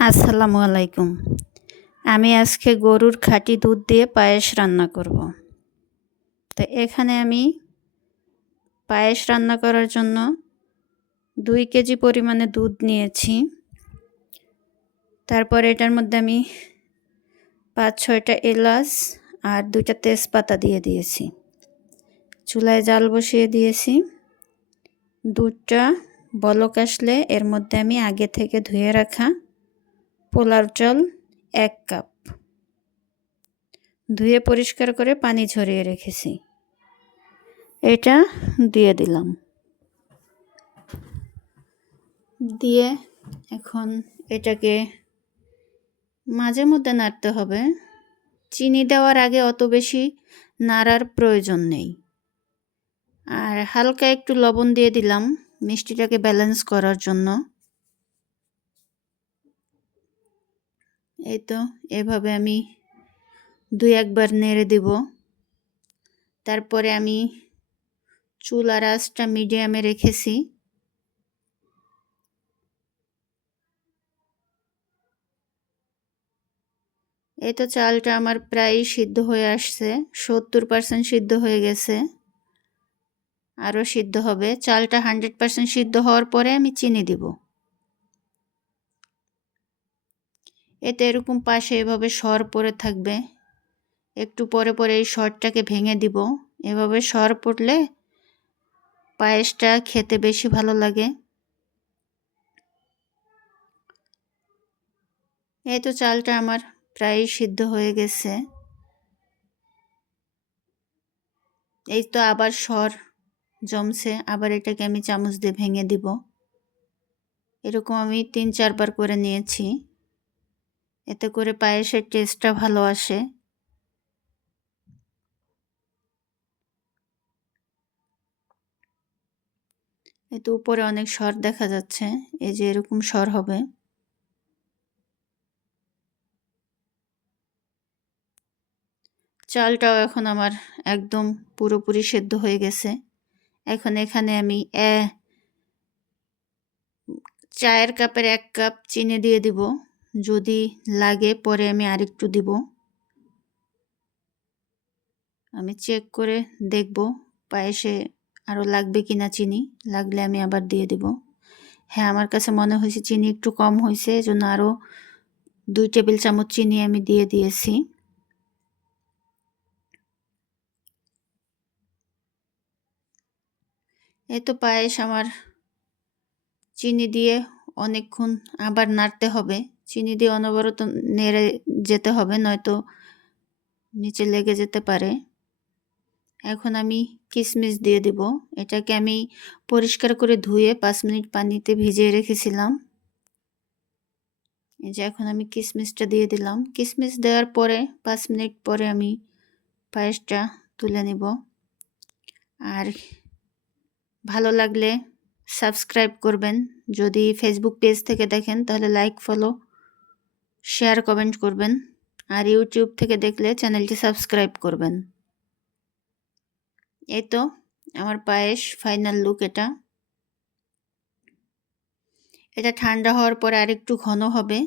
আসসালামু আলাইকুম। আমি আজকে গরুর খাঁটি দুধ দিয়ে পায়েস রান্না করব। তো এখানে আমি পায়েস রান্না করার জন্য দুই কেজি পরিমাণে দুধ নিয়েছি। তারপর এটার মধ্যে আমি পাঁচ, ছয়টা এলাচ আর দুইটা তেজপাতা দিয়ে দিয়েছি। চুলায় জাল বসিয়ে দিয়েছি। দুধটা বলক আসলে এর মধ্যে আমি আগে থেকে ধুয়ে রাখা পোলার চাল এক কাপ। ধুয়ে পরিষ্কার করে পানি ঝরিয়ে রেখেছি। এটা দিয়ে দিলাম। দিয়ে এখন এটাকে মাঝে মধ্যে নাড়তে হবে। চিনি দেওয়ার আগে অত বেশি নাড়ার প্রয়োজন নেই। আর হালকা একটু লবণ দিয়ে দিলাম মিষ্টিটাকে ব্যালেন্স করার জন্য। এই তো, এভাবে আমি দুই একবার নেড়ে দেব। তারপরে আমি চুল আর আঁচটা মিডিয়ামে রেখেছি। এই তো চালটা আমার প্রায় সিদ্ধ হয়ে আসছে, সত্তর পার্সেন্ট সিদ্ধ হয়ে গেছে। আরও সিদ্ধ হবে। চালটা হান্ড্রেড পার্সেন্ট সিদ্ধ হওয়ার পরে আমি চিনি দিব। এতে এরকম পাশে এভাবে সর পড়ে থাকবে। একটু পরে পরে এই সরটাকে ভেঙে দিব। এভাবে সর পড়লে পায়েসটা খেতে বেশি ভালো লাগে। এই তো চালটা আমার প্রায় সিদ্ধ হয়ে গেছে। এই তো আবার সর জমছে। আবার এটাকে আমি চামচ দিয়ে ভেঙে দিব। এরকম আমি তিন চারবার করে নিয়েছি। এতে করে পায়েসের টেস্টটা ভালো আসে। এতে উপরে অনেক স্বর দেখা যাচ্ছে, এই যে এরকম স্বর হবে। চালটাও এখন আমার একদম পুরোপুরি সেদ্ধ হয়ে গেছে। এখন এখানে আমি চায়ের কাপের এক কাপ চিনি দিয়ে দিব। যদি লাগে পরে আমি আরেকটু দিব। আমি চেক করে দেখব পায়েসে আরও লাগবে কি না চিনি, লাগলে আমি আবার দিয়ে দিব। হ্যাঁ আমার কাছে মনে হয়েছে চিনি একটু কম হয়েছে এই জন্য আরও দুই টেবিল চামচ চিনি আমি দিয়ে দিয়েছি। এই তো পায়েস আমার চিনি দিয়ে অনেকক্ষণ আবার নাড়তে হবে। চিনি দিয়ে অনবরত নেড়ে যেতে হবে, নয়তো নিচে লেগে যেতে পারে। এখন আমি কিশমিশ দিয়ে দিব। এটাকে আমি পরিষ্কার করে ধুয়ে পাঁচ মিনিট পানিতে ভিজিয়ে রেখেছিলাম। এই যে এখন আমি কিশমিশটা দিয়ে দিলাম। কিশমিশ দেওয়ার পরে, পাঁচ মিনিট পরে আমি পায়েসটা তুলে নিব। আর ভালো লাগলে সাবস্ক্রাইব করবেন। যদি ফেসবুক পেজ থেকে দেখেন, তাহলে লাইক ফলো শেয়ার কমেন্ট করবেন আর ইউটিউব থেকে দেখলে চ্যানেলটি সাবস্ক্রাইব করবেন। এই তো আমার পায়েস ফাইনাল লুক এটা। এটা ঠান্ডা হওয়ার পরে আরেকটু ঘন হবে।